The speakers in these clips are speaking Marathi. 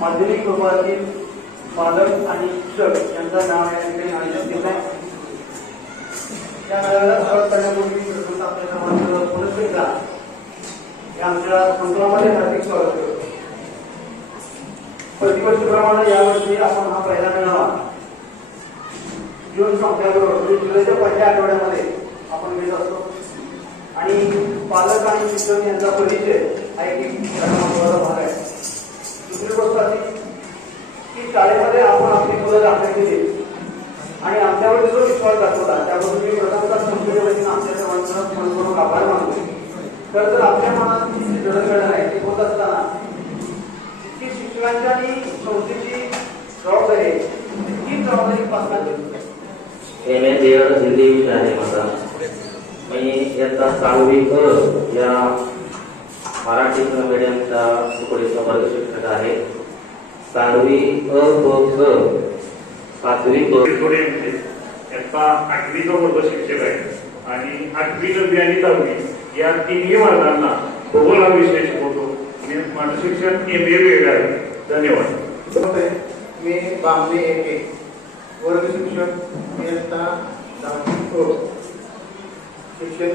माध्यमिक विभागातील पालक आणि शिक्षक यांचा नाव या ठिकाणी आयोजित केला आहे। या मेळाव्याला सुरुवात करण्यापूर्वी आपल्याला पुनश्च एकदा या आमच्या संकुलामध्ये हार्दिक स्वागत करतो। प्रतिवर्षीप्रमाणे यावर्षी आपण हा पहिला मेळावा जून संपल्याबरोबर जुलैच्या पहिल्या आठवड्यामध्ये आपण घेत असतो आणि पालक आणि शिक्षक यांचा परिचय हा एक महत्त्वाचा भाग आहे। दुसरी गोष्ट अशी की शाळेमध्ये आपण आपली मुलं दाखल केली आणि आमच्यावर जो विश्वास दाखवला त्याबद्दल मी प्रथमतः संपूर्ण वतीने आमच्या सर्वांचा मनपूर्वक आभार मानतो। तर जर आपल्या मनात जी जडणघडण आहे ती होत असताना जितकी शिक्षकांची आणि संस्थेची जबाबदारी आहे तितकी जबाबदारी पालकांची हिंदी विषय आहे माझा। मी इयत्ता 6वी क या मराठी मीडियमचा तुकडीचा वर्ग शिक्षक आहे। 6वी अ ब क 7वी क इयत्ता 8वीचा वर्ग शिक्षक आहे आणि 8वी 9वी आणि 10वी या तिन्ही वर्गांना भूगोल हा विषय शिकवतो। मी माझं शिक्षण MA वेगळं आहे। धन्यवाद। मी बामणे एक वर्ग शिक्षक इयत्ता 10वी क शिक्षण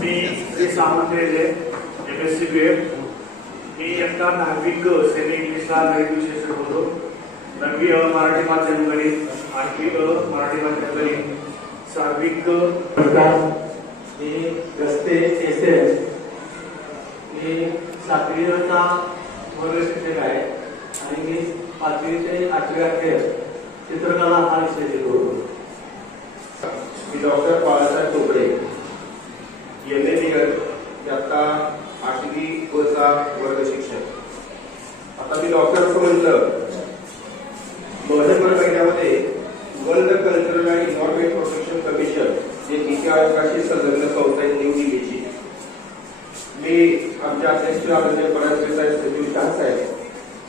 मी सामंत MSc BA। मी इयत्ता 10वी क सेमी इंग्लिशला गणित विषय शिकवतो। 9वी अ मराठी माध्यम गणित, 8वी अ मराठी माध्यम गणित, 6वी क मी रस्ते SS मी 7वी चा वर्ग शिक्षक आहे आणि मी 5वी ते 8वी अखेर चित्रकला हा विषय शिकवतो। मी डॉक्टर बाळासाहेब टोपडे MA इयत्ता 8वी क चा वर्ग शिक्षक। आता मी डॉक्टर असं म्हटलं नोव्हेंबर महिन्यामध्ये world cultural and environment protection commission जे नीती आयोगाशी संलग्न संस्था आहे न्यू दिल्लीची, मी आमच्या अध्यक्ष आदरणीय परांजपे साहेब सचिव शाह साहेब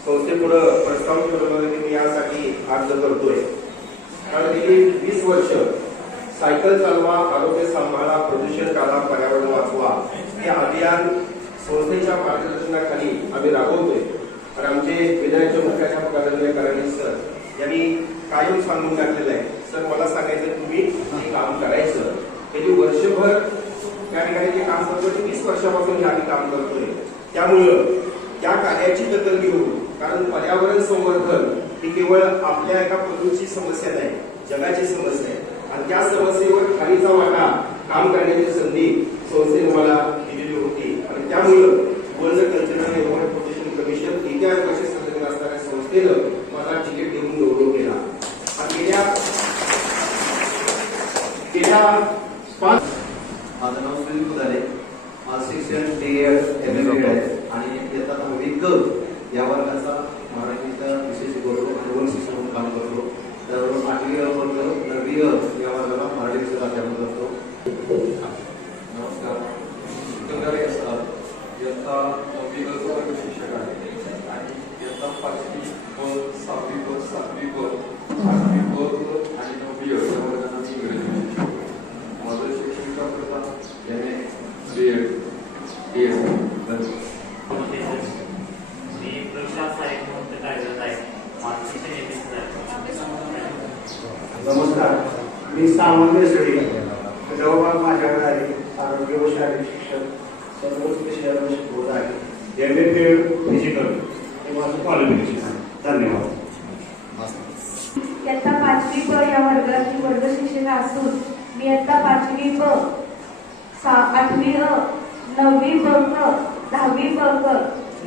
संस्थेपुढे प्रस्ताव ठेवल्यामध्ये मी यासाठी अर्ज करतोय। कारण गेली 20 वर्ष सायकल चालवा, आरोग्य सांभाळा, प्रदूषण टाळा, पर्यावरण वाचवा हे अभियान संस्थेच्या मार्गदर्शनाखाली आम्ही राबवतोय। तर आमचे विद्यालयाचे मुख्याध्यापक आदरणीय कराडे सर यांनी कायम सांगून टाकलेलं आहे, सर मला सांगायचं तुम्ही हे काम करायचं। त्यांनी वर्षभर त्या ठिकाणी जे काम करतोय 20 वर्षापासून आम्ही काम करतोय। त्यामुळं या कार्याची दखल घेऊन, कारण पर्यावरण संवर्धन ही केवळ आपल्या एका प्रदेशाची समस्या नाही, जगाची समस्या आहे आणि त्या समस्येवर खालीचा वाटा काम करण्याची संधी संस्थेने मला दिलेली होती आणि त्यामुळं world cultural environment protection commission Niti आयोगाशी संलग्न असणाऱ्या संस्थेनं मला तिकीट देऊन गौरव केला। आणि गेल्या 5 माझं नाव सुनील कुदाले, माझं शिक्षण DED MA आहे आणि इयत्ता 10वी क या वर्गाचा मराठीचा विषय शिकवतो आणि वन शिक्षक म्हणून काम करतो। त्यावरून 8वी अ वर्ग 9वी अ या वर्गाला मराठी विषय अध्यापन करतो। नमस्कार, कंगारे असतात इयत्ता 9वी क चा वर्ग शिक्षक आहे आणि इयत्ता 5वी क 6वी क 7वी क 8वी क आणि 9वी या वर्गांना मी इंग्रजी विषय शिकवतो। माझं शैक्षणिक पात्रता एड DSC मी प्रशांत साहेब म्हणून कार्यरत आहे मार्गदर्शन एजन्सी नमस्कार, मी सामान्य स्टडी जवळपास माझ्याकडे आहे आरोग्य व शारीरिक शिक्षण सर्वच विषयावर शिकवत आहे. MA फिजिकल हे माझं क्वालिफिकेशन आहे. धन्यवाद. इयत्ता 5वी ब या वर्गाची वर्ग शिक्षिका असून मी इयत्ता 5वी ब 8वी अ 9वी ब क 10वी ब क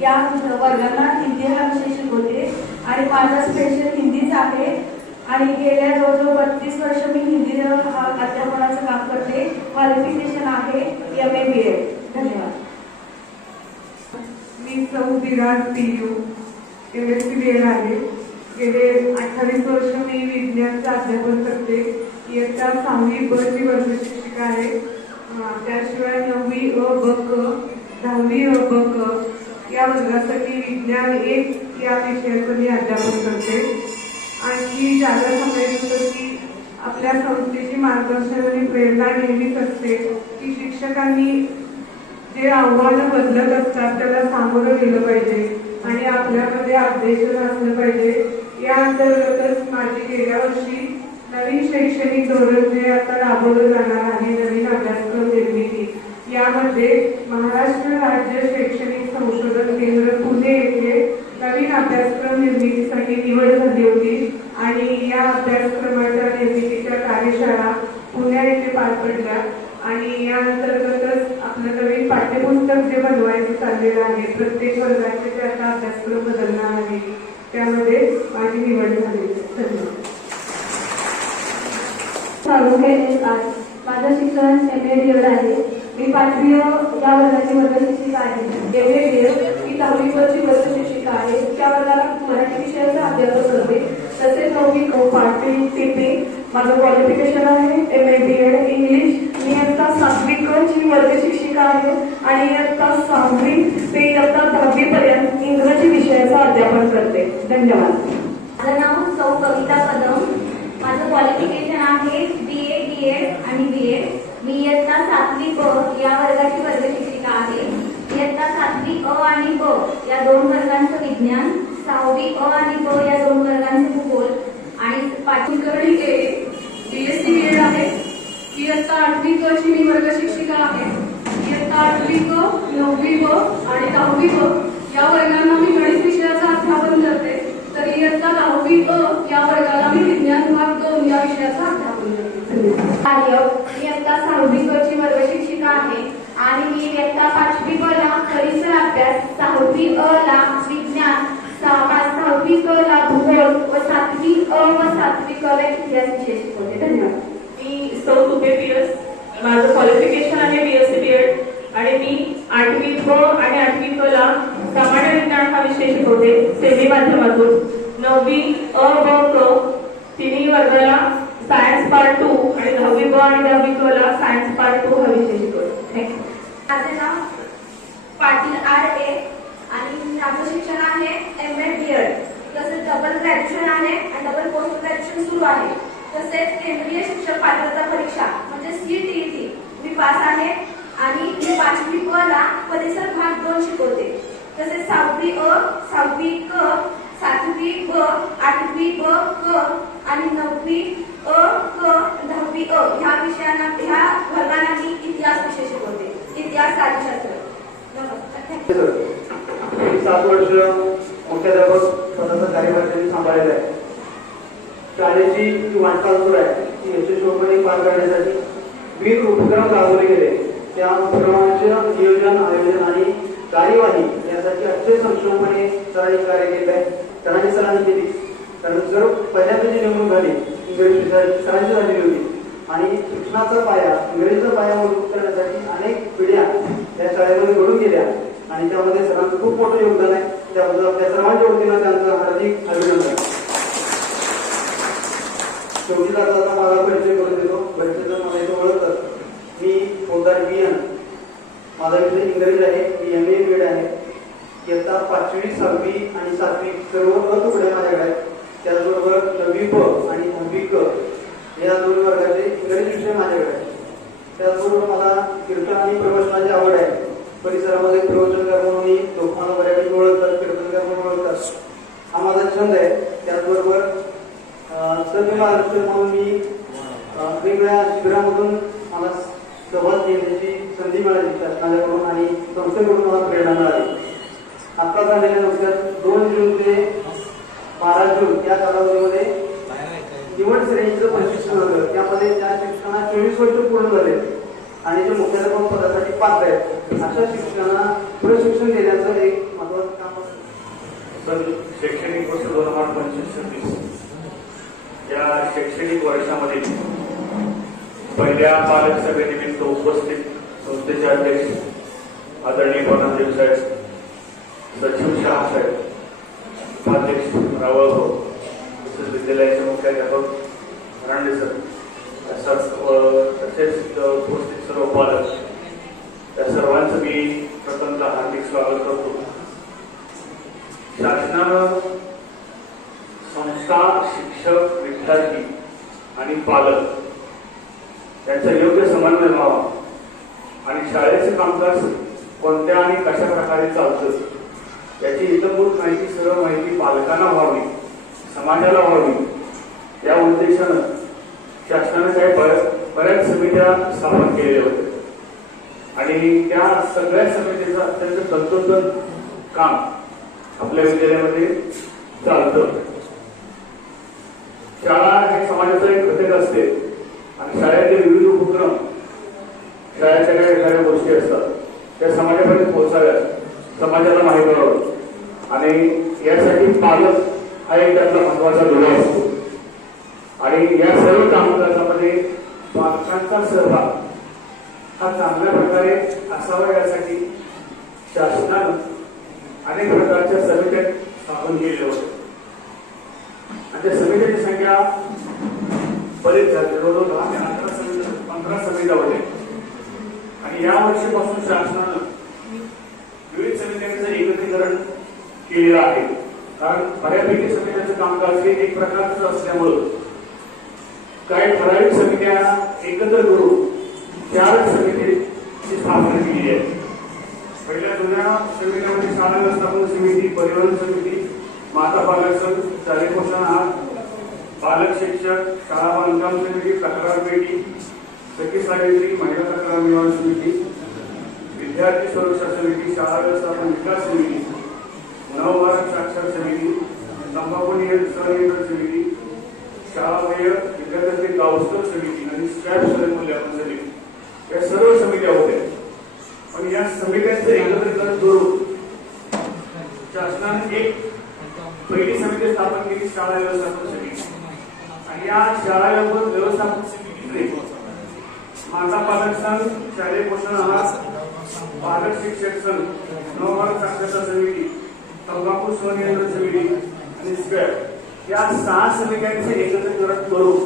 या वर्गाला हिंदी हा विषय शिकवते आणि माझा स्पेशल हिंदीच आहे आणि गेल्या जवळजवळ 32 वर्ष मी हिंदी हा अध्यापनाचं काम करते. क्वालिफिकेशन आहे MA BEd. धन्यवाद. मी सौ विराट PU MSc BEd आहे. गेले 28 वर्ष मी विज्ञानचं अध्यापन करते. इयत्ता 6वी ब ची वर्ग शिक्षिका आहे. त्याशिवाय 9वी अ ब क 10वी अ ब क या वर्गासाठी विज्ञान 1 या विषयाचं मी अध्यापन करते. आणखी ज्याला सांगायचं होतं की आपल्या संस्थेची मार्गदर्शन आणि प्रेरणा नेहमीच असते की शिक्षकांनी जे आव्हानं बदलत असतात त्याला सामोरं गेलं पाहिजे आणि आपल्यामध्ये अपडेशन असलं पाहिजे. या अंतर्गतच माझी गेल्या वर्षी नवीन शैक्षणिक धोरण जे आता राबवलं जाणार आहे, नवीन अभ्यासक्रम निर्मिती, यामध्ये महाराष्ट्र राज्य शैक्षणिक संशोधन केंद्र पुणे येथे नवीन अभ्यासक्रम निर्मितीसाठी निवड झाली होती आणि या अभ्यासक्रमाच्या निर्मितीच्या कार्यशाळा पुणे येथे पार पडल्या आणि या अंतर्गतच आपलं नवीन पाठ्यपुस्तक जे बनवायचं चाललेलं आहे, प्रत्येक वर्गाचे जे आता अभ्यासक्रम बदलणार आहे त्यामध्ये माझी निवड झाली. धन्यवाद. माझं शिक्षण MA BEd आहे. मी 5वी या वर्गाची वर्ग शिक्षिका आहे. MA BEd मी 10वी ची वर्ग शिक्षिका आहे. त्या वर्गाला मराठी विषयाचा अध्यापन करते. तसेच 9वी TP माझं क्वालिफिकेशन आहे MA BEd इंग्लिश. मी इयत्ता 7वी ची वर्ग शिक्षिका आहे आणि इयत्ता 6वी ते इयत्ता 10वी पर्यंत इंग्रजी विषयाचं अध्यापन करते. धन्यवाद. माझं नाव सौ कविता कदम. माझं क्वालिफिकेशन आहे BA BEd आणि BEd. मी इयत्ता 7वी ब या वर्गाची वर्ग शिक्षिका आहे. इयत्ता 7वी अ आणि ब या 2 वर्गांचं विज्ञान, 6वी अ आणि ब या 2 वर्गांचे भूगोल आणि पाठीकरणी BSc BEd आहे. इयत्ता 8वी क ची मी वर्ग शिक्षिका आहे. इयत्ता 8वी क 9वी ब आणि 10वी ब या वर्गांना मी गणित विषयाचं अध्यापन करते. तर इयत्ता 10वी अ या वर्गाला मी विज्ञान विभाग 2 या विषयाचं अध्यापन करते. मी इयत्ता 6वी क ची वर्ग शिक्षिका आहे आणि मी इयत्ता 5वी ब ला परिसर अभ्यास, 6वी अ ला विज्ञान, 6वी क ला भूगोल व 7वी अ व 7वी क ला इतिहास विषय शिकवते. धन्यवाद. मी सौ तुपे PS. माझं क्वालिफिकेशन आहे BSc BEd आणि मी 8वी ब आणि 8वी क ला सामान्य विज्ञान हा विषय शिकवते सेमी माध्यमातून. 9वी अ ब क तिन्ही वर्गाला सायन्स पार्ट 2 आणि 10वी ब आणि 10वी क ला सायन्स पार्ट 2 हा विषय शिकवते. थँक्यू. माझे नाव पाटील RA आणि माझं शिक्षण आहे MA BEd. तसेच डबल ग्रॅज्युएशन आहे आणि डबल पोस्ट ग्रॅज्युएशन सुरू आहे. तसेच केंद्रीय शिक्षक पात्रता परीक्षा म्हणजे CTET मी पास आहे आणि मी 5वी ब ला परिसर भाग 2 शिकवते. तसेच 6वी अ, 6वी क, 7वी ब, 8वी ब क आणि 9वी अ क, 10वी अ ह्या वर्गांना मी इतिहास विषय शिकवते. इतिहास राज्यशास्त्र. नमस्कार. 7 वर्ष मुख्याध्यापक पदाचा कार्यभार सांभाळलेला आहे. शाळेची जी वाटचाल सुरू आहे ती यशस्वीपणे पार करण्यासाठी विविध उपक्रम राबवले गेले. त्या उपक्रमांचे नियोजन, आयोजन आणि कार्यवाही यासाठी अतिशय संक्षेपणे सरांनी कार्य केले आहे. सरांनी केली. कारण जर पहिल्यांदा जी नेमणूक झाली इंग्रजी विषयाची सरांची झालेली होती आणि शिक्षणाचा पाया, इंग्रजीचा पाया मजबूत करण्यासाठी अनेक पिढ्या या शाळेमध्ये घडून गेल्या आणि त्यामध्ये सरांचं खूप मोठं योगदान आहे. त्याबद्दल आपल्या सर्वांच्या वतीनं त्यांचं हार्दिक अभिनंदन. शेवटी आता मला परिचय करून देतो. परिचय मला इथं ओळखतात. मी पोद्दार BN. माझा विषय इंग्रजी आहे. मी MA BEd आहे. इयत्ता 5वी, 6वी आणि 7वी सर्व तुकडे माझ्याकडे आहेत. त्याचबरोबर 9वी ब आणि 10वी क या 2 वर्गाचे इंग्रजी विषय माझ्याकडे आहेत. त्याचबरोबर मला कीर्तन आणि प्रवचनाची आवड आहे. परिसरामध्ये प्रवचनकार म्हणून लोक मला बऱ्यापैकी ओळखतात, कीर्तनकार म्हणून ओळखतात. हा माझा छंद आहे. त्याचबरोबर संत महाराष्ट्र म्हणून मी वेगवेगळ्या शिबिरामधून मला सहभाग घेण्याची संधी मिळाली शासनाकडून आणि संस्थेकडून मला प्रेरणा मिळाली. आता झालेल्या नुकत्याच 2 जून ते 12 जून या कालावधीमध्ये निवड श्रेणीचं प्रशिक्षण होतं. त्यामध्ये त्या शिक्षणात 24 वर्ष पूर्ण झाले आणि ते मुख्याध्यापक पदासाठी पात्र आहेत. अशा शिक्षणाला प्रशिक्षण देण्याचं एक महत्वाचं काम असतं. शैक्षणिक वर्ष 2025-26 या शैक्षणिक वर्षामध्ये पहिल्या पालक सभेनिमित्त उपस्थित संस्थेचे अध्यक्ष आदरणीय पवनदेव साहेब, सचिव शहा साहेब, उपाध्यक्ष रावळ भाऊ, तसेच विद्यालयाचे मुख्याध्यापक रांडे सर, तसेच उपस्थित सर्व पालक, त्या सर्वांचं मी प्रथमतः हार्दिक स्वागत करतो. शासनानं संस्था, शिक्षक, विद्यार्थी आणि पालक यांचा योग्य समन्वय व्हावा आणि शाळेचे कामकाज कोणत्या आणि कशा प्रकारे चालतं याची इतंभूत माहिती, सर्व माहिती पालकांना व्हावी, समाजाला व्हावी या उद्देशानं शासनाने काही बऱ्याच समित्या स्थापन केलेल्या होत्या आणि त्या सगळ्या समितीचं अत्यंत तंतोतंत काम आपल्या विद्यालयामध्ये चालतं. शाळा हे समाजाचा एक घटक असते आणि शाळेतले विविध उपक्रम, शाळेच्या काही एखाद्या गोष्टी असतात त्या समाजापर्यंत पोहोचाव्यात, समाजाला माहीत व्हावं आणि यासाठी पालक हा एक त्यातला महत्वाचा दुवा असतो आणि या सर्व कामकाजामध्ये पालकांचा सहभाग हा चांगल्या प्रकारे असावा यासाठी शासनानं अनेक प्रकारच्या समित्या स्थापन केल्या होत्या आणि त्या समित्यांची संख्या बरीच झाली. जवळजवळ 10 ते 15 समित्या होत्या आणि या वर्षीपासून शासनानं विविध समित्यांचं एकत्रीकरण केलेलं आहे. कारण बऱ्यापैकी समित्यांचं कामकाज हे एक प्रकारचं असल्यामुळं काही ठराविक समित्या एकत्र करून 4 समितीची स्थापना केली आहे. पहिल्या जुन्या समित्यामध्ये शाळा व्यवस्थापन समिती, परिवहन समिती, माता पालक संघ, शालेय पोषण आहार, पालक शिक्षक, शाळा बांधकाम समिती, तक्रार पेटी, सखी सावित्री, महिला तक्रार निवारण समिती, विद्यार्थी सुरक्षा समिती, शाळा व्यवस्थापन विकास समिती, नवभारत साक्षर समिती, तंबाखू नियंत्रण समिती, शाळामय विद्यार्थी काउन्सिल समिती आणि स्क्रॅप मूल्यांकन समिती या सर्व समित्या होत्या. पण या समित्यांचं एकत्रीकरण करून शासनाने एक पहिली समिती स्थापन केली, शाळा व्यवस्थापन समिती. आणि या शाळा व्यवस्थापन समितीकडे माता पालक संघ, शालेय पोषण आहार, पालक शिक्षक संघ, नवभारत साक्षरता समिती, तंबाखू नियंत्रण समिती आणि स्क्रॅप या 6 समित्यांचे एकत्रीकरण करून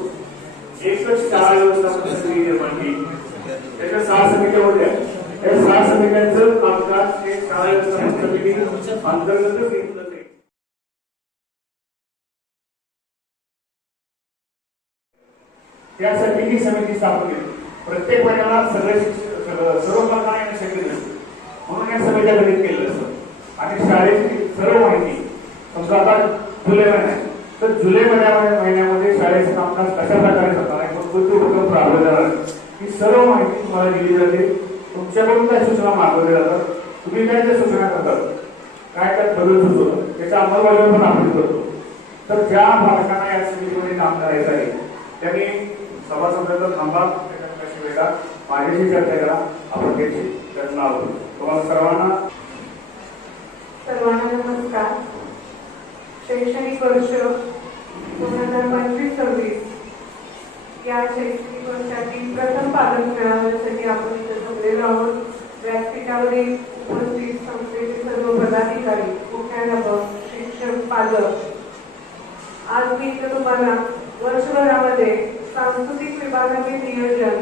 एकच शाळा व्यवस्थापन समिती निर्माण केली. त्याच्या 6 समित्या होत्या. या 6 समित्यांचं कामकाज हे शाळा व्यवस्थापन समिती अंतर्गतच घेतलं जाते. त्यासाठी ही समिती स्थापन केली. प्रत्येक महिन्याला सर्व पालकांना येणं शक्य नसतं म्हणून या समित्या गठीत केलेलं असतं आणि शाळेची सर्व माहिती समजा आता जुलै महिन्यात तर जुलै महिन्यामध्ये शाळेचं कामकाज कशा प्रकारे होणार आहे, कोणते उपक्रम राबवले जाणार ही सर्व माहिती तुम्हाला दिली जाते. तुमच्याकडून काय सूचना मागवल्या जातात, तुम्ही काय त्या सूचना करतात, काय त्यात बदल सुचवतात, त्याच्या अंमलबजावणी पण आपण करतो. तर ज्या पालकांना या समितीमध्ये काम करायचं आहे त्यांनी सभासदांचा थांबा, त्याच्यात वेळा माझ्याशी चर्चा करा, आपण त्याची रचना आहोत. तुम्हाला सर्वांना नमस्कार. शैक्षणिक वर्ष 2025-26 या शैक्षणिक वर्षाची प्रथम पालन मेळाव्यासाठी आपण इथे जमलेलो आहोत. व्यासपीठावरील उपस्थित संस्थेचे सर्व पदाधिकारी, मुख्याध्यापक, शिक्षक, पालक, आज मी इथे तुम्हाला वर्षभरामध्ये सांस्कृतिक विभागाचे नियोजन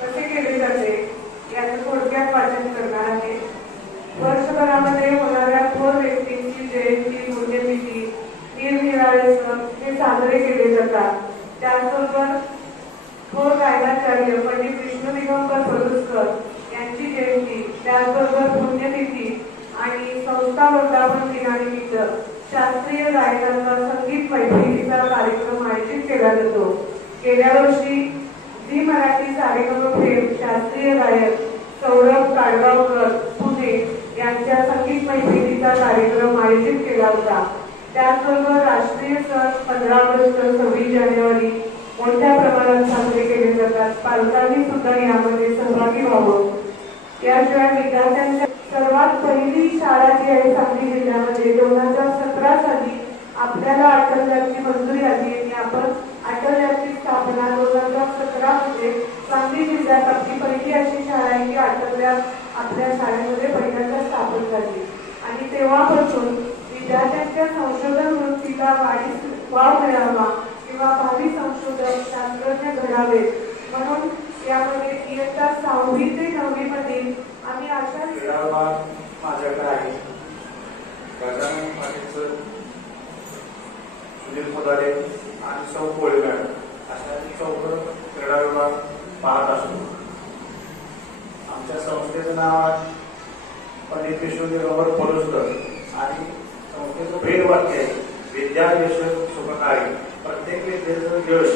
कसे केले जाते याचं थोडक्यात वाचन करणार आहे. वर्षभरामध्ये होणाऱ्या थोर व्यक्तींची जयंती, पुण्यतिथी, निरनिराळे सण हे साजरे केले जातात. त्याचबरोबर थोर गायनाचार्य पंडित विष्णू दिगंबर पलुसकर यांची जयंती, त्याचबरोबर पुण्यतिथी आणि संस्था वर्धापन दिनानिमित्त शास्त्रीय गायकांचा संगीत मैफिलीचा कार्यक्रम आयोजित केला जातो. गेल्या वर्षी झी मराठी सारेगम फेम शास्त्रीय गायक सौरभ काडगावकर पुणे यांच्या संगीत मैफिलीचा कार्यक्रम आयोजित केला होता. त्याचबरोबर राष्ट्रीय सण 15 ऑगस्ट 26 जानेवारी मोठ्या प्रमाणात साजरे केले जातात. पालकांनी सुद्धा यामध्ये सहभागी व्हावं. याशिवाय विद्यार्थ्यांच्या सर्वात पहिली शाळा जी आहे सांगली जिल्ह्यामध्ये 2017 साली आपल्याला अटल लॅबची मंजुरी आली आणि आपण अटल लॅबची स्थापना 2017 मध्ये सांगली जिल्ह्यात आपली पहिली अशी शाळा आहे की अटल लॅब आपल्या शाळेमध्ये पहिल्यांदा स्थापन झाली. आणि तेव्हापासून विद्यार्थ्यांच्या संशोधन वृत्तीला वाव मिळावा किंवा भावी संशोधक शास्त्रज्ञ घडावेत म्हणून यामध्ये इयत्ता 6वी ते 9वी मधील आम्ही अशा माझ्याकडे आहे. गजानन पाटील सर, सुनील फुदारे आणि सौ कोळी मॅडम अशा चौघ क्रीडा विभाग पाहत असतो. आमच्या संस्थेचं नाव आहे पंडित विष्णू दिगंबर पलुसकर आणि संस्थेचं ब्रेड वाक्य आहे विद्या यश सुखकारी. प्रत्येक विद्येचं यश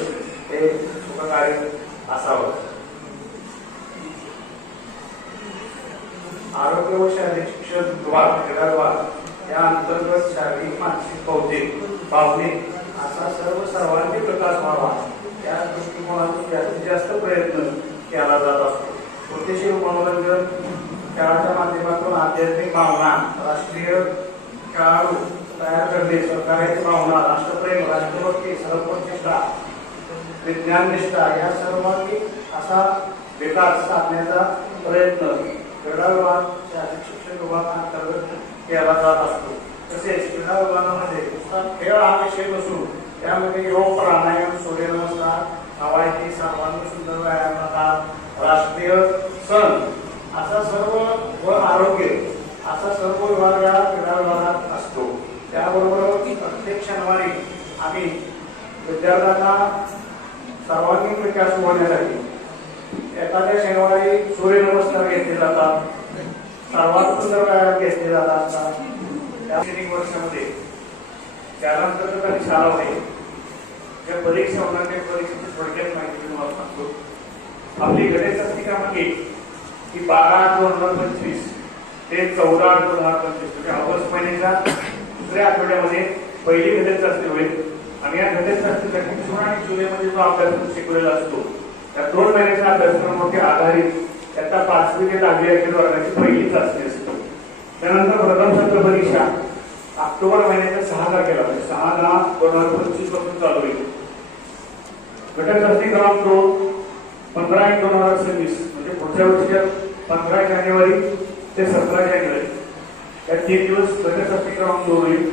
हे सुखकारी असावं. आरोग्य व शारीरिक शिक्षण विभाग, क्रीडा विभाग या अंतर्गत शारीरिक, मानसिक, बौद्धिक, भावनिक असा सर्वांगीण विकास व्हावा या दृष्टिकोनातून जास्तीत जास्त प्रयत्न केला जात असतो. कृतीशील मनोरंजन, खेळाच्या माध्यमातून आध्यात्मिक भावना, राष्ट्रीय खेळाडू तयार करणे, सहकार्याची भावना, राष्ट्रप्रेम, राष्ट्रभक्ती, सहप्रतिष्ठा, विज्ञाननिष्ठा या सर्वांगीण असा विकास साधण्याचा प्रयत्न क्रीडा विभाग, शारीरिक शिक्षण विभाग अंतर्गत केला जात असतो. तसेच क्रीडा विभागामध्ये खेळ हा विषय नसून त्यामध्ये योग, प्राणायाम, सूर्यनमस्कार, हवाई, सर्वांगीण सुंदर व्यायाम, राष्ट्रीय सण असा सर्व व आरोग्य असा सर्व विभाग या क्रीडा विभागात असतो. त्याबरोबर प्रत्येक शनिवारी आम्ही विद्यार्थ्यांना सर्वांगीण विकास होण्यासाठी एखाद्या शनिवारी सूर्यनमस्कार घेतले जातात, सर्वात सुंदर व्यायाम घेतले जात असतात. या शैक्षणिक वर्षामध्ये त्यानंतर काही शाळा होते ज्या परीक्षा होणार त्या परीक्षेची थोडक्यात माहिती तुम्हाला सांगतो. आपली गणेश चाचणी ही 12/8/2025 ते 14/8/2025 म्हणजे ऑगस्ट महिन्याच्या दुसऱ्या आठवड्यामध्ये पहिली गणेश चाचणी होईल. आणि या गणेश चाचणीसाठी जून आणि जुलैमध्ये जो अभ्यासक्रम शिकवलेला असतो त्या 2 महिन्याच्या अभ्यासक्रमावरती आधारित त्याचा 5वी ते 10वी वर्गाची पहिली चाचणी असते. त्यानंतर प्रथम सत्र परीक्षा ऑक्टोबर महिन्याच्या 6 तारखेला म्हणजे 6/10/2025 पासून चालू होईल. घटक चाचणी क्रमांक 2 15/1/2026 म्हणजे पुढच्या वर्षीच्या 15 जानेवारी ते 17 जानेवारी या 3 दिवस घटक चाचणी क्रमांक 2 होईल.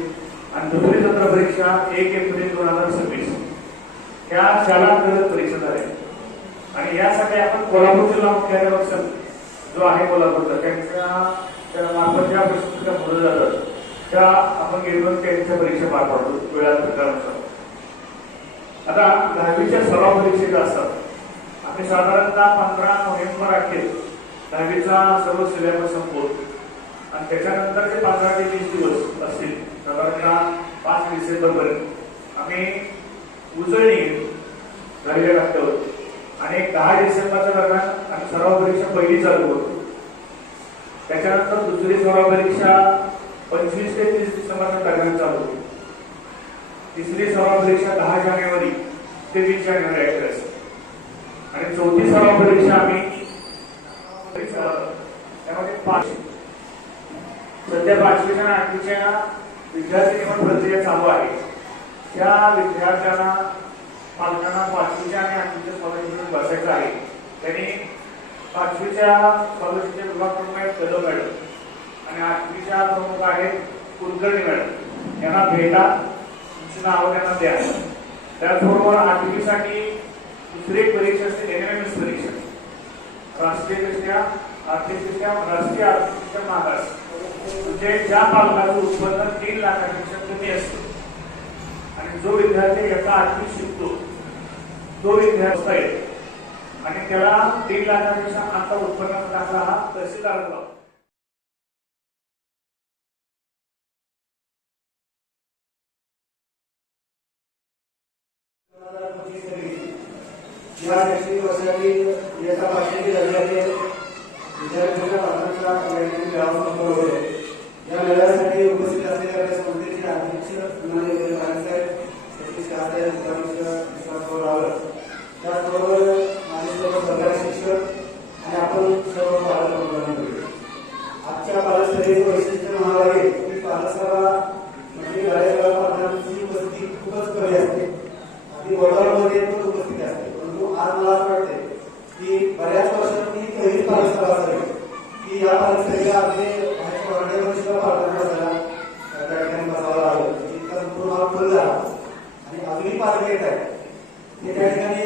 आणि दुसरी सत्र परीक्षा 1 एप्रिल 2026 या शालांतर्गत परीक्षा झाल्या. आणि यासाठी आपण कोल्हापूर जिल्हा मुख्यालय जो आहे कोल्हापूरचा त्यांच्या मार्फत ज्या प्रशिक्षिका पुढे जातात त्या आपण घेऊन त्यांच्या परीक्षा पार पाडतो वेळापत्रकानुसार. आता 10वीच्या सराव परीक्षेचा असतात आम्ही साधारणतः 15 नोव्हेंबर अखेर 10वीचा सर्व सिलेबस संपवतो आणि त्याच्यानंतरचे 15 ते 20 दिवस असतील साधारणतः 5 डिसेंबरपर्यंत आम्ही उजळणी झालेल्या टप्प्यावर आणि 10 डिसेंबरच्या दरम्यान आम्ही सराव परीक्षा पहिली चालू होतो. त्याच्यानंतर दुसरी सराव परीक्षा 25 ते 30 डिसेंबरच्या दरम्यान चालू होती. तिसरी सराव परीक्षा 10 जानेवारी ते 20 जानेवारी ऍक्ट्रेस आणि चौथी सराव परीक्षा आम्ही त्यामध्ये 5 सध्या 5वी आणि 8वीच्या विद्यार्थी निवड प्रक्रिया चालू आहे. त्या विद्यार्थ्यांना पालकांना 5वीच्या आणि 8वीच्या स्कॉलरशिपमध्ये बसायचं आहे. त्यांनी 5वीच्या स्कॉलरशिपचे विभाग प्रमुख आहेत कदम मॅडम आणि 8वीच्या प्रमुख आहेत कुलकर्णी मॅडम यांना भेटा तुमची नावं त्यांना द्या. त्याचबरोबर 8वीसाठी दुसरी एक परीक्षा असते NMMS परीक्षा राष्ट्रीयदृष्ट्या आर्थिकदृष्ट्या राष्ट्रीय आर्थिकदृष्ट्या मागास म्हणजे ज्या पालकाचं उत्पन्न 3 लाखांपेक्षा कमी असते आणि जो विद्यार्थी एका 8वी शिकतो तो विद्यार्थी आणि त्याला 1.5 लाखापेक्षा आता उत्पन्नाचा दाखला हा तहसीलदार होता. या शैक्षणिक वर्षाची इयत्ता 5वी दर्जाचे विद्यार्थ्यांच्या पालकांचा मेळावा संपन्न होतो. या मेळाव्यासाठी उपस्थित असलेल्या आपल्या संस्थेचे अध्यक्ष माननीय बाळासाहेब सतीश काळे, विश्वासराव रावळ, त्याचबरोबर माझे सर्व सरकारी शिक्षक आणि आपण सर्व पालक. आजच्या पालकसभेचे वैशिष्ट्य म्हणावे की पालकसभा म्हणजे कार्यक्रमाची उपस्थिती खूपच कमी असते. अगदी वडगावमध्ये पण उपस्थिती असते. परंतु आज मला असं वाटते की बऱ्याच वर्षांनी पहिली पालकसभा असावी की या पालकसभेला आपले बाहेरच्या सुद्धा पालकांना बसायला त्या ठिकाणी बसावं लागलं. इतका संपूर्ण भाग फुल झाला आणि अजूनही पालक येत आहेत. ते त्या ठिकाणी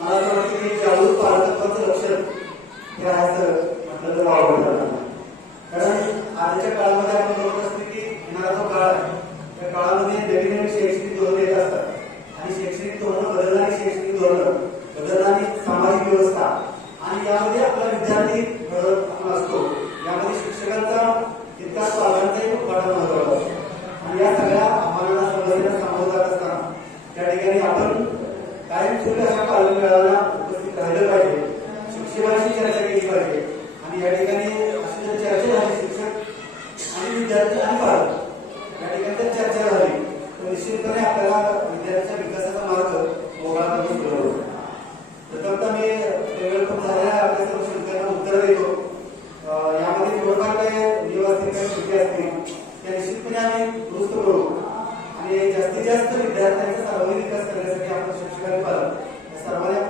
मला असं वाटतं की जागरूक पालकत्वाचं लक्षण हे आहे म्हटलं तर वावरत झालं. कारण आजच्या काळामध्ये आपण बघत असतो की येणारा जो काळ आहे त्या काळामध्ये नवीन नवीन शैक्षणिक धोरण येत असतात आणि शैक्षणिक धोरण बदलणारी शैक्षणिक धोरण बदलणारी सामाजिक व्यवस्था आणि यामध्ये आपला विद्यार्थी आपण असतो. यामध्ये शिक्षकांचा तितकाच पालकांचाही खूप मोठा महत्त्व असतो. आणि या सगळ्या आव्हानांना समस्यांना सामोरं जात असताना त्या ठिकाणी आपण कायमस्वरूपी अशा पालक मेळाव्याला उपस्थित राहिलं पाहिजे. शिक्षकांशी चर्चा केली पाहिजे आणि या ठिकाणी अशी जर चर्चा झाली शिक्षक आणि विद्यार्थी आणि पालक या ठिकाणी जर चर्चा झाली तर निश्चितपणे आपल्याला विद्यार्थ्यांच्या विकासाचा मार्ग मोकळा करून सुरू होतो. प्रथमतः मी वेळ खूप झालेल्या आपल्या सर्व शंकांना उत्तर देतो. यामध्ये थोडंफार काही निवासी काही त्रुटी असतील त्या निश्चितपणे आम्ही दुरुस्त करू आणि जास्तीत जास्त विद्यार्थ्यांचा सर्वांगीण विकास करण्यासाठी आपण शिक्षक आणि पालक सर्वांना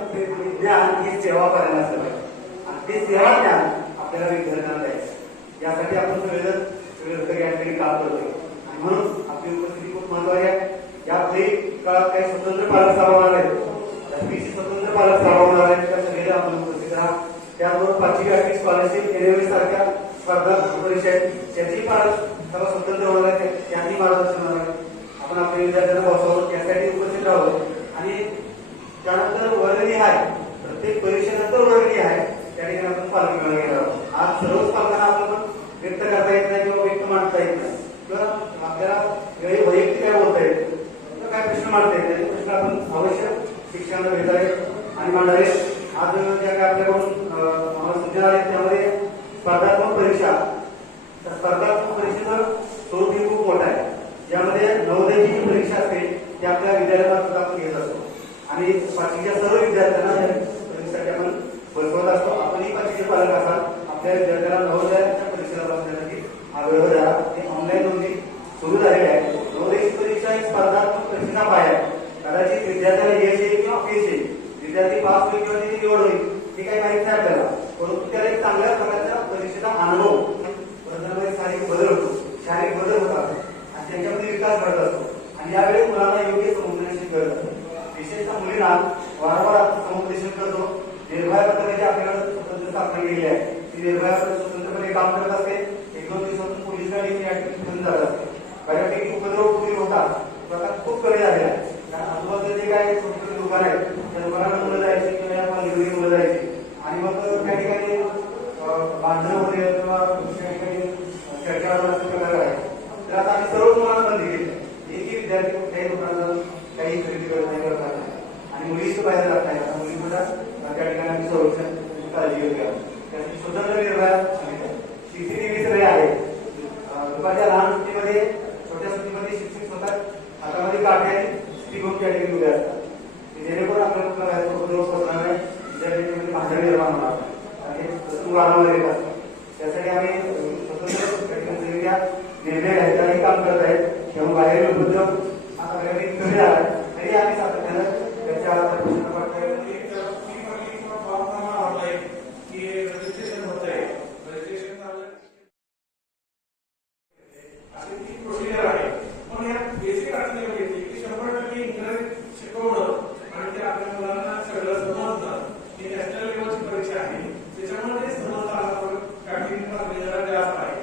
ज्ञान ही सेवा करायला असावी आणि ते सेवा ज्ञान आपल्याला विद्यार्थ्यांना द्यायचं. यासाठी आपण सगळेजण या ठिकाणी काम करतोय आणि म्हणून आपली उपस्थिती खूप महत्वाची आहे. यापुढे काळात काही स्वतंत्र पालक सभा होणार आहेत, स्वतंत्र पालक सभा होणार आहेत, त्या सगळ्या आपण उपस्थित राहा. त्याचबरोबर 5वी 8वी स्कॉलरशिप NMS सारख्या स्पर्धा परीक्षा आहेत त्याची पालक सभा स्वतंत्र होणार आहे, त्यांनी मार्गदर्शन होणार आहे. आपण आपल्या विद्यार्थ्यांना बसवून त्यासाठी उपस्थित राहू आणि त्यानंतर वर्गणी आहे, प्रत्येक परीक्षेनंतर वर्गणी आहे त्या ठिकाणी आपण पालक मेळावा घेणार आहोत. आज सर्वच पालकांना आपल्याला व्यक्त करता येत नाही किंवा व्यक्त मांडता येत नाही किंवा आपल्याला वैयक्तिक काय बोलता येत किंवा काय प्रश्न मांडता येत नाही. प्रश्न आपण अवश्य शिक्षकांना भेटावे आणि मांडावे. आज ज्या काय आपल्याकडून आम्हाला सूचना आहेत त्यामध्ये स्पर्धात्मक परीक्षा, तर स्पर्धात्मक परीक्षेचं स्वरूप हे खूप मोठं आहे. ज्यामध्ये नवोदयची जी परीक्षा असते ती आपल्या विद्यालयात आपण घेत असतो आणि 5वीच्या सर्व विद्यार्थ्यांना या परीक्षेसाठी आपण बसवत असतो. आपणही 5वीचे पालक असाल आपल्या विद्यार्थ्यांना नवोदयाच्या परीक्षेला बसण्यासाठी आग्रह द्या. हे ऑनलाईन नोंदणी सुरू झालेली आहे. नवोदयची परीक्षा ही स्पर्धात्मक परीक्षेचा पाया आहे. कदाचित विद्यार्थ्याला यश येईल किंवा अपयश येईल, विद्यार्थी पास होईल किंवा त्याची निवड होईल हे काही माहित नाही आपल्याला, परंतु त्याला एक चांगल्या प्रकारच्या परीक्षेचा अनुभव वर्तनामध्ये शारीरिक बदल होतो, शारीरिक बदल होतात आणि त्यांच्यामध्ये विकास घडत असतो आणि यावेळी मुलांना योग्य समुपदेशन करत असतो. विशेषतः मुलींना वारंवार आपण समुपदेशन करतो. निर्भया पथकाची आपल्याला स्वतंत्र स्थापना केली आहे. ती निर्भया पथक स्वतंत्रपणे काम करत असते. 1-2 दिवसातून पोलीस गाडी या ठिकाणी जात असते. बऱ्यापैकी उपद्रव पूर्वी होतात, आता खूप कमी झालेला आहे. कारण आजूबाजूला जे काही छोटे दुकान आहेत त्या दुकानाला मुलं जायची किंवा निवडी मुलं जायची आणि मग त्या ठिकाणी भांडणं वगैरे किंवा त्या ठिकाणी चर्चा प्रकार आहे. तर आता आम्ही सर्व मुलांना बंदी केली. एकही विद्यार्थी कुठल्याही दुकानाला काही खरेदी करत नाही, करत नाही आणि मुलीच बाहेर जात नाही. आता मुली सुद्धा त्या ठिकाणी आम्ही संरक्षण काळजी घेऊया. त्यासाठी स्वतंत्र निर्भया CCTV सगळे आहे. दुपारच्या लहान सुट्टीमध्ये छोट्या सुट्टीमध्ये शिक्षक स्वतः हातामध्ये काढणे आणि स्त्री घेऊन त्या ठिकाणी उभे असतात. जेणेकरून आपल्याला कुठला बाहेर उपद्रव पडणार नाही, विद्यार्थ्यांमध्ये भांडण निर्माण होणार आणि वारंवार येत असतात. त्यासाठी आम्ही स्वतंत्र निर्णय घ्यायचाही काम करत आहेत. तेव्हा बाहेर उपद्रव आता बऱ्यापैकी कमी झाला तरी आम्ही सातत्यानं त्याच्या रजिस्ट्रेशन होत आहे. रजिस्ट्रेशन झालं अशी ती प्रोसिजर आहे. पण या बेसिक अडचणी घेतली की 100% इंग्रजी शिकवणं आणि ते आपल्या मुलांना सगळं समजणं ही नॅशनल लेवलची परीक्षा आहे. त्याच्यामुळे ते समजता आलं काठीण जास्त आहे.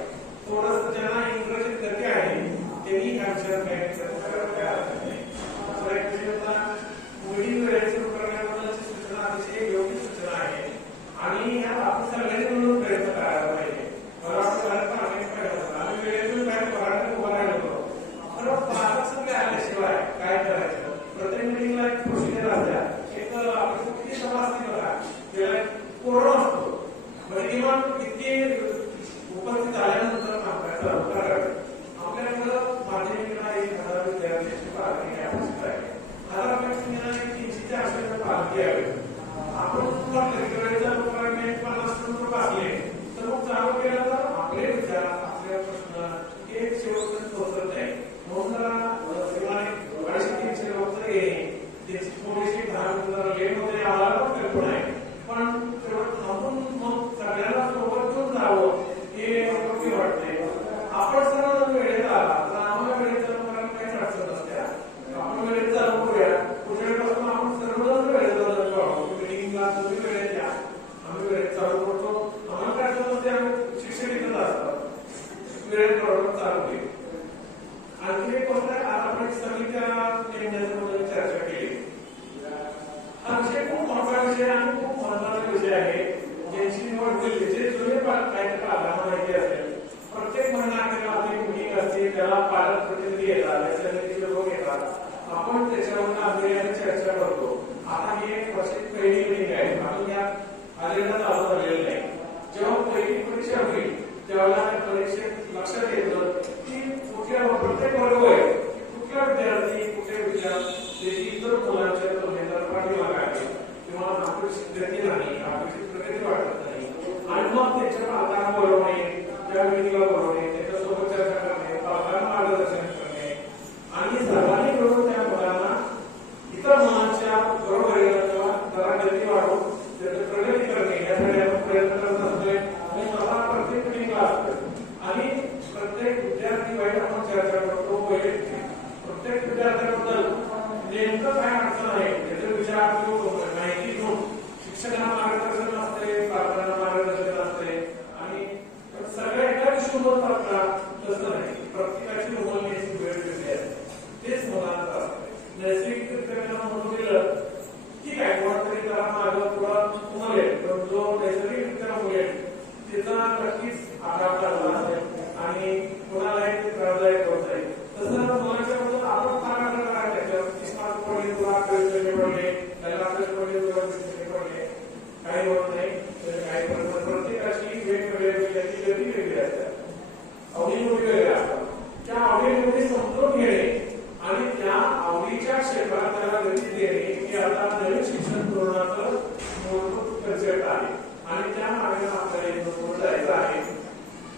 थोडंसं ज्यांना इंग्रजीत गती आहे त्यांनी ह्या विषयात मुली वेळेचे करण्याबद्दलची सूचना अतिशय योग्य सूचना आहे. उपस्थित झाल्यानंतर आपल्याकडं माध्यमिकला 1000 विद्यार्थ्यांची पालखी आवश्यक आहे. 1000 300च्या आसपास पालखी आहे. आपण पासले तर मग चालू केलं तर आपले विचार आपल्या प्रश्न हे शेवटपर्यंत पोहोचत नाही. म्हणून जरा 300 लोक तर येणे थोडीशी 10 मिनिटं लेट होते आम्हाला पण कल्पना आहे. पण तेवढं थांबून मग सगळ्यांना सोबत घेऊन जावं हे योग्य वाटते. आपण सर्व वेळेत आला तर आम्हाला वेळेत चालू करायला काहीच अडचण नसते. आपण वेळेत चालू करूया. पुढच्यापासून आपण सर्वजण वेळेत चालू मिटिंगला तुम्ही वेळेत या, आम्ही वेळेत चालू करतो. आम्हाला काय अडचण नसते. आम्ही शिक्षक येतच असतात वेळेत प्रॉब्लेम चालू होईल. आणखी एक गोष्ट आहे, आज आपण समित्या नेमण्याबद्दल चर्चा केली. हा विषय खूप महत्वाचा विषय आणि खूप महत्वाचा विषय आहे. ज्यांची निवड केली जे जुने काहीतरी आम्हाला माहिती असेल, प्रत्येक महिन्याला आपली मिटिंग असते, त्याला पालक प्रतिनिधी येतात, त्याच्यानंतर लोक येतात. आपण त्याच्यावर गांभीर्याने चर्चा करतो. आता ही एक वर्षाची पहिली मिटिंग आहे. आम्ही या आलेला चालू झालेलं नाही. जेव्हा पहिली परीक्षा होईल त्यावेळेला परीक्षेत लक्षात येतं की कुठल्या प्रत्येक वर्ग आहे कुठल्या विद्यार्थी कुठल्या विद्यार्थी इतर मुलांच्या तुलनेत पाठीमागे आहे किंवा अपेक्षित गती नाही, अपेक्षित प्रगती वाटत नाही. आणि मग त्याच्या पालकांना बोलवणे, त्या मिटिंगला बोलवणे, त्याच्यासोबत चर्चा करणे, पालकांना मार्गदर्शन करणे आणि सर्वांनी मिळून त्या मुलांना इतर मुलांच्या बरोबरीला किंवा जरा गती वाढवून त्याची प्रगती करणे यासाठी आपण प्रयत्न करत असतोय. आणि मला प्रत्येक मिटिंगला असतोय आणि प्रत्येक विद्यार्थी वाईट आपण चर्चा करतो. प्रत्येक विद्यार्थ्याबद्दल नेमकं काय अडचण आहे त्याचे विचार माहिती घेऊन शिक्षकांना मार्गदर्शन असते, पालकांना मार्गदर्शन असते आणि सगळ्या एका विषयावर तसं नाही. प्रत्येकाची उमलण्याची वेळ वेगळी असते. तेच मुलांचं असते. नैसर्गिकरित्या म्हणून दिलं ठीक आहे, कोणातरी जरा मागं थोडं उमलेल, पण जो नैसर्गिकरित्या उमलेल त्याचा नक्कीच आकार चालला असेल आणि कोणालाही त्रासदायक होत जाईल. तसं मुलांच्या बद्दल आपण फार आदर करायला त्याच्यावर 30 मार्क पडले तुला 28 पडले, त्याला 28 पडले तुला 20 पडले, काही होत नाही. काही प्रत्येकाची वेगवेगळ्या गती वेगळी असतात, आवडी-निवडी वेगळ्या असतात. त्या आवडी-निवडी समजून घेणे आणि त्या आवडीच्या क्षेत्रात त्याला गती देणे हे आता नवीन शिक्षण धोरणाचं मूलभूत कन्सेप्ट आहे आणि त्या मार्गाने आपल्याला जायचं आहे.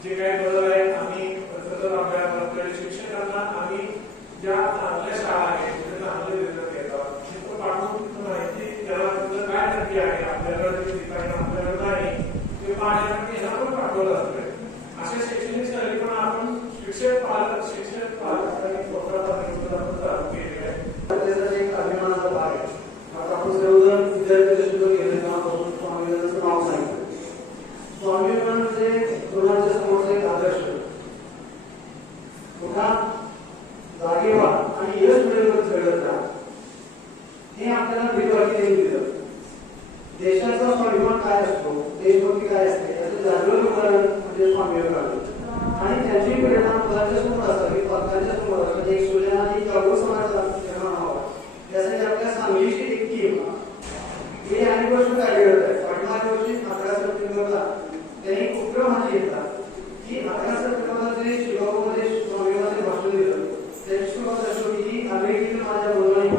जे काही बदल आहेत आम्ही सतत आपल्या शिक्षकांना आम्ही ज्या चांगल्या शाळा आहेत तिथे चांगले रिझल्ट येतात तिथं पाठवून माहिती त्याला तिथं काय नक्की आहे आपल्याला ठिकाणी आपल्याला नाही ते पाहण्यासाठी ह्याला पण पाठवलं असतंय. अशा शैक्षणिक सहली पण आपण शिक्षक पालक आणि स्वतःचा आपण चालू केलेला आहे. त्याचा एक अभिमानाचा भाग आहे. आता आपण सर्वजण विद्यार्थ्यांच्या सुद्धा गेले तेव्हापासून स्वामी विवेकानंदांचं नाव सांगितलं. स्वामी विवेकानंद म्हणजे तरुणांच्या समोरचा एक आदर्श मोठा जागेवा आणि यश मिळवत घडत राहा हे आपल्याला भेटवाक्य दिलं. देशाचा स्वाभिमान काय असतो, देशभक्ती काय असते याचं जागरूक उदाहरण म्हणजे स्वामी विवेकानंद आणि त्यांची प्रेरणा मुलांच्या समोर असावी, पालकांच्या समोर असावी. एक सुजाण आणि जागरूक समाज निर्माण व्हावा यासाठी आपल्या सांगलीची एक टीम ही अनेक गोष्ट कार्यरत आहे. पाठीमागच्या वर्षी 11 सप्टेंबरला त्यांनी उपक्रम हाती घेतला की 11 सप्टेंबरला जे शिकागोमध्ये स्वामी विवेकानंदांनी भाषण दिलं त्याची सुरुवात अशी होती की अमेरिकेतील माझ्या मुलांनी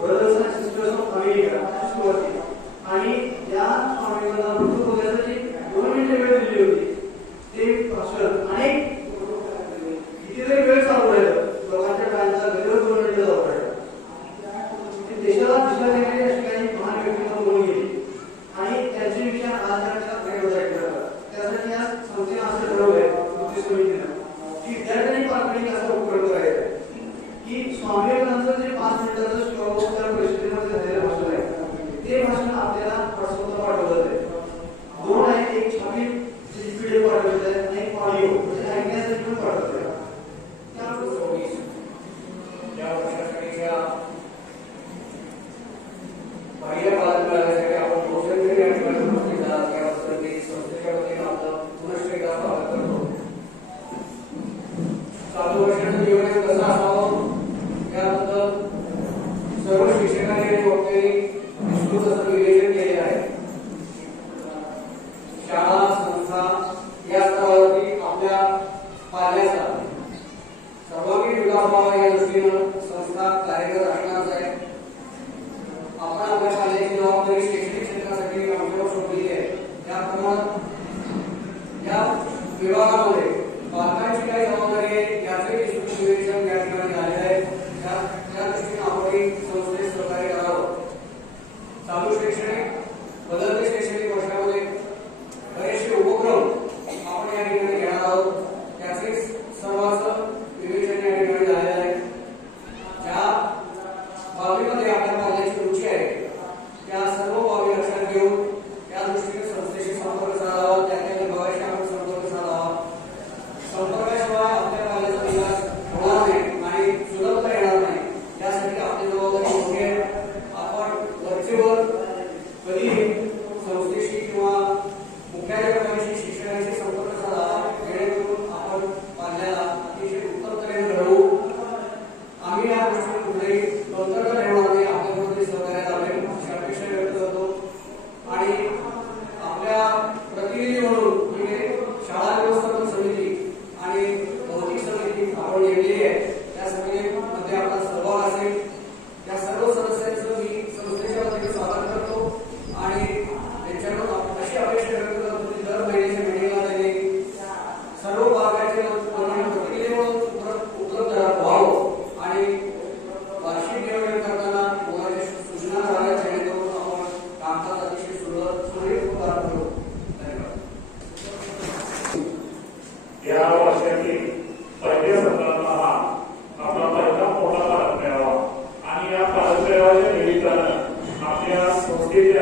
brothers and sisters of America सुरुवात केली आणि या स्वामी विवेकानंदांना बोलण्यासाठी 2 मिनिटं वेळ दिली होती. ते भाषण विभागामध्ये पालकांची काय जबाबदारी आहे याचे नियोजन या ठिकाणी झालेलं आहे. त्या दृष्टीने आपण संस्थेत सहकार्य करावं. चालू शैक्षणिक बदलते शैक्षणिक वर्षामध्ये बरेचसे उपक्रम आपण या ठिकाणी घेणार आहोत. त्याचे सर्वांचं नियोजन या ठिकाणी झालेलं आहे. ज्या बाबीमध्ये आपल्या पाल्याची रुची आहे त्या सर्व बाबी लक्षात घेऊन त्या दृष्टीने संस्थेशी संपर्क साधावा. त्या विभागाशी आपण संपर्क साधावा. संपर्काशिवाय आपल्या पाल्याचा विकास होणार नाही आणि सुलभता येणार नाही. यासाठी आपली जबाबदारी मोठी आहे. आपण वरचेवर कधी संस्थेशी किंवा मुख्याध्यापकांशी शिक्षकांशी संपर्क साधावा जेणेकरून आपण पाल्याला अतिशय उत्तम तऱ्हेने घडवू. आम्ही या गोष्टी कुठेही कमतरता ठेवणार नाही. आपल्याबरोबर सहकार्याला लावेल अशी अपेक्षा व्यक्त करतो. आणि आपल्या प्रतिनिधी म्हणून म्हणजे शाळा व्यवस्थापन समिती आणि भौतिक समिती आपण नेमलेली आहे. त्या समितीमध्ये आपला सहभाग असेल. त्या सर्व सदस्यांचं मी संस्थेच्या वतीने स्वागत करतो आणि त्यांच्याकडून अशी अपेक्षा व्यक्त करतो की दर महिन्याच्या मीटिंगला त्यांनी सर्व भागाचे प्रतिनिधी म्हणून उपलब्ध व्हावं आणि वार्षिक नियोजन करताना कोणाच्या सूचना झाल्या जेणेकरून आपण कामकाज अतिशय सुरळीत पार करू. धन्यवाद. या वर्षातील पहिल्या सत्राचा हा आपला पहिला मोठा पालक मेळावा आणि या पालक मेळाव्याच्या निमित्तानं आपल्या संस्थेचे